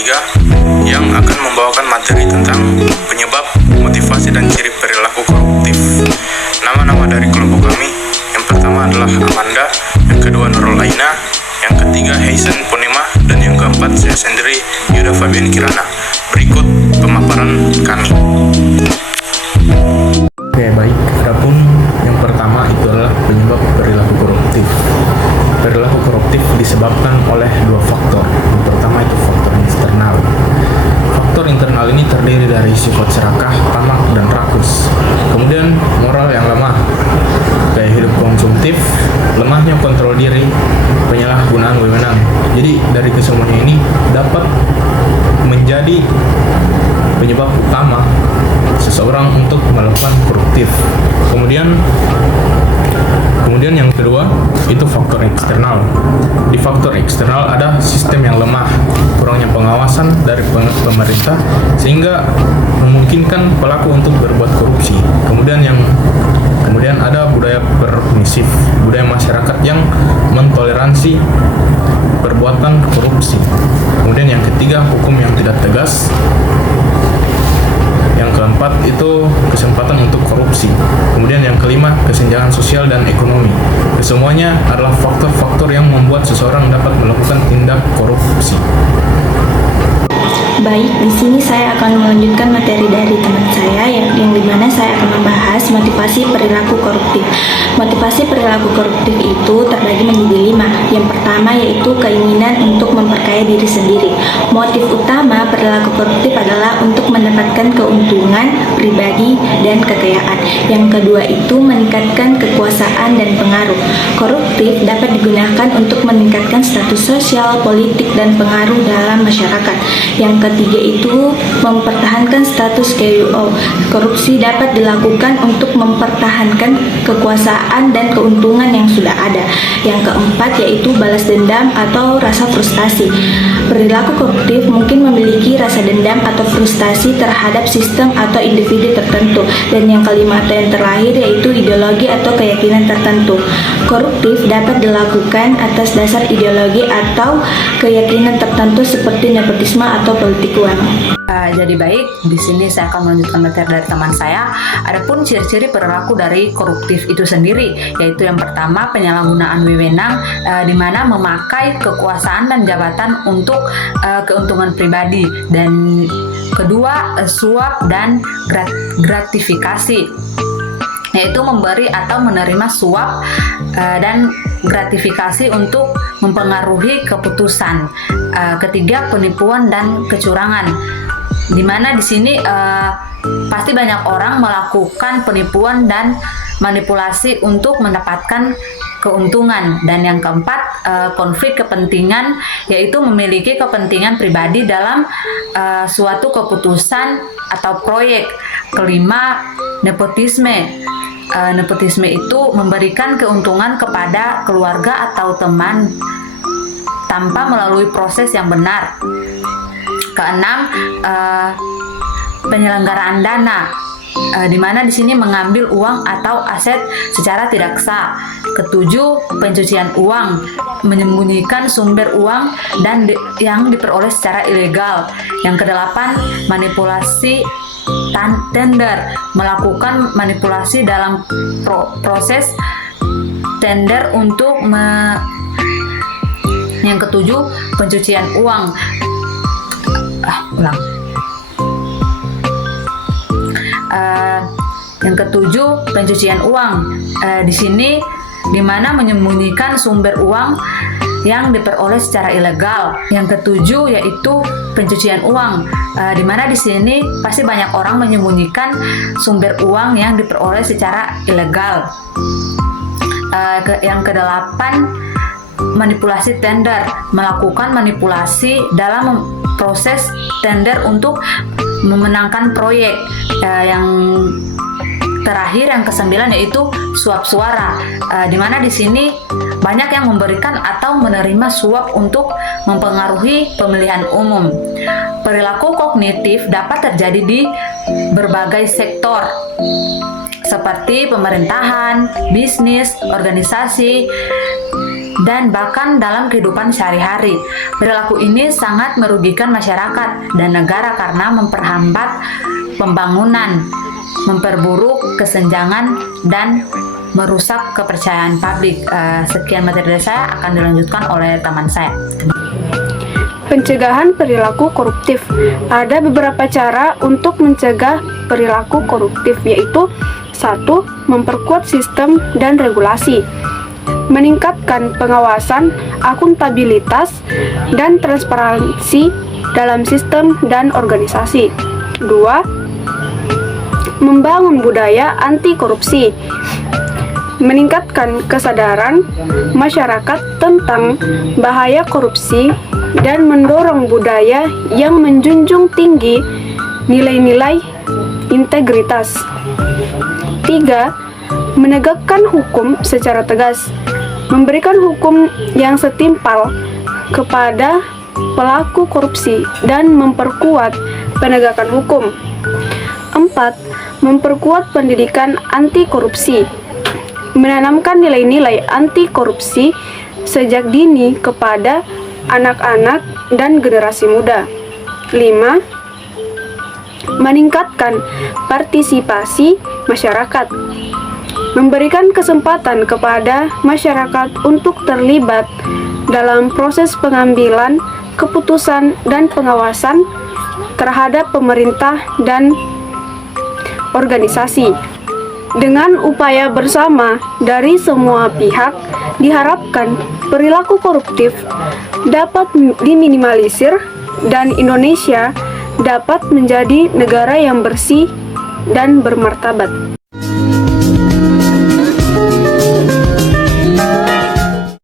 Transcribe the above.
ketiga yang akan membawakan materi tentang penyebab, motivasi, dan ciri perilaku koruptif. Nama-nama dari kelompok kami, yang pertama adalah Amanda, yang kedua Nurul Aina, yang ketiga Haisen Punema, dan yang keempat saya sendiri Yuda Fabian Kirana. Berikut pemaparan kami. Oke, baik. Adapun yang pertama itu adalah penyebab perilaku koruptif. Perilaku koruptif disebabkan oleh dua faktor. Yang pertama itu faktor eksternal. Faktor internal ini terdiri dari sifat serakah, tamak, dan rakus. Kemudian moral yang lemah, gaya hidup konsumtif, lemahnya kontrol diri, penyalahgunaan wewenang. Jadi dari kesemuanya ini dapat menjadi penyebab utama seseorang untuk melakukan koruptif. Kemudian yang kedua itu faktor eksternal. Di faktor eksternal ada sistem yang lemah, kurangnya pengawasan dari pemerintah sehingga memungkinkan pelaku untuk berbuat korupsi. Kemudian ada budaya permisif, budaya masyarakat yang mentoleransi perbuatan korupsi. Kemudian yang ketiga, hukum yang tidak tegas. Yang keempat itu kesempatan untuk korupsi. Kemudian yang kelima, kesenjangan sosial dan ekonomi. Kesemuanya adalah faktor-faktor yang membuat seseorang dapat melakukan tindak korupsi. Baik, di sini saya akan melanjutkan materi dari teman saya yang dimana saya akan membahas motivasi perilaku koruptif. Motivasi perilaku koruptif itu terbagi menjadi 5. Yang pertama yaitu keinginan untuk memperkaya diri sendiri. Motif utama perilaku koruptif adalah untuk mendapatkan keuntungan pribadi dan kekayaan. Yang kedua itu meningkatkan kekuasaan dan pengaruh. Koruptif dapat digunakan untuk meningkatkan status sosial, politik, dan pengaruh dalam masyarakat. Yang ketiga itu mempertahankan status KUO. Korupsi dapat dilakukan untuk mempertahankan kekuasaan dan keuntungan yang sudah ada. Yang keempat yaitu balas dendam atau rasa frustasi. Perilaku koruptif mungkin memiliki rasa dendam atau frustasi terhadap sistem atau individu tertentu. Dan yang kelima atau yang terakhir yaitu ideologi atau keyakinan tertentu. Koruptif dapat dilakukan atas dasar ideologi atau keyakinan tertentu seperti nepotisme atau politik uang. Jadi baik, di sini saya akan melanjutkan materi dari teman saya. Adapun ciri-ciri perilaku dari koruptif itu sendiri, yaitu yang pertama penyalahgunaan wewenang, di mana memakai kekuasaan dan jabatan untuk keuntungan pribadi, dan kedua suap dan gratifikasi, yaitu memberi atau menerima suap dan gratifikasi untuk mempengaruhi keputusan. Ketiga penipuan dan kecurangan, di mana di sini pasti banyak orang melakukan penipuan dan manipulasi untuk mendapatkan keuntungan. Dan yang keempat konflik kepentingan, yaitu memiliki kepentingan pribadi dalam suatu keputusan atau proyek. Kelima nepotisme. Nepotisme itu memberikan keuntungan kepada keluarga atau teman tanpa melalui proses yang benar. Keenam, penyelenggaraan dana, di mana di sini mengambil uang atau aset secara tidak sah. Ketujuh, pencucian uang, menyembunyikan sumber uang dan yang diperoleh secara ilegal. Yang kedelapan, manipulasi tender, melakukan manipulasi dalam proses tender untuk yang ketujuh, pencucian uang. Yang ketujuh, pencucian uang. Di sini di mana menyembunyikan sumber uang yang diperoleh secara ilegal. Yang ketujuh yaitu pencucian uang, di mana di sini pasti banyak orang menyembunyikan sumber uang yang diperoleh secara ilegal. Yang kedelapan, manipulasi tender, melakukan manipulasi dalam proses tender untuk memenangkan proyek. Yang terakhir, yang kesembilan yaitu suap suara, di mana di sini banyak yang memberikan atau menerima suap untuk mempengaruhi pemilihan umum. Perilaku kognitif dapat terjadi di berbagai sektor seperti pemerintahan, bisnis, organisasi, dan bahkan dalam kehidupan sehari-hari. Perilaku ini sangat merugikan masyarakat dan negara karena memperhambat pembangunan, memperburuk kesenjangan, dan merusak kepercayaan publik. Sekian materi dari saya, akan dilanjutkan oleh teman saya. Pencegahan perilaku koruptif. Ada beberapa cara untuk mencegah perilaku koruptif, yaitu 1. Memperkuat sistem dan regulasi, meningkatkan pengawasan, akuntabilitas, dan transparansi dalam sistem dan organisasi. 2. Membangun budaya anti korupsi, meningkatkan kesadaran masyarakat tentang bahaya korupsi dan mendorong budaya yang menjunjung tinggi nilai-nilai integritas. 3. Menegakkan hukum secara tegas, memberikan hukum yang setimpal kepada pelaku korupsi dan memperkuat penegakan hukum. 4. Memperkuat pendidikan anti korupsi, menanamkan nilai-nilai anti korupsi sejak dini kepada anak-anak dan generasi muda. 5. Meningkatkan partisipasi masyarakat, memberikan kesempatan kepada masyarakat untuk terlibat dalam proses pengambilan keputusan dan pengawasan terhadap pemerintah dan organisasi. Dengan upaya bersama dari semua pihak, diharapkan perilaku koruptif dapat diminimalisir dan Indonesia dapat menjadi negara yang bersih dan bermartabat.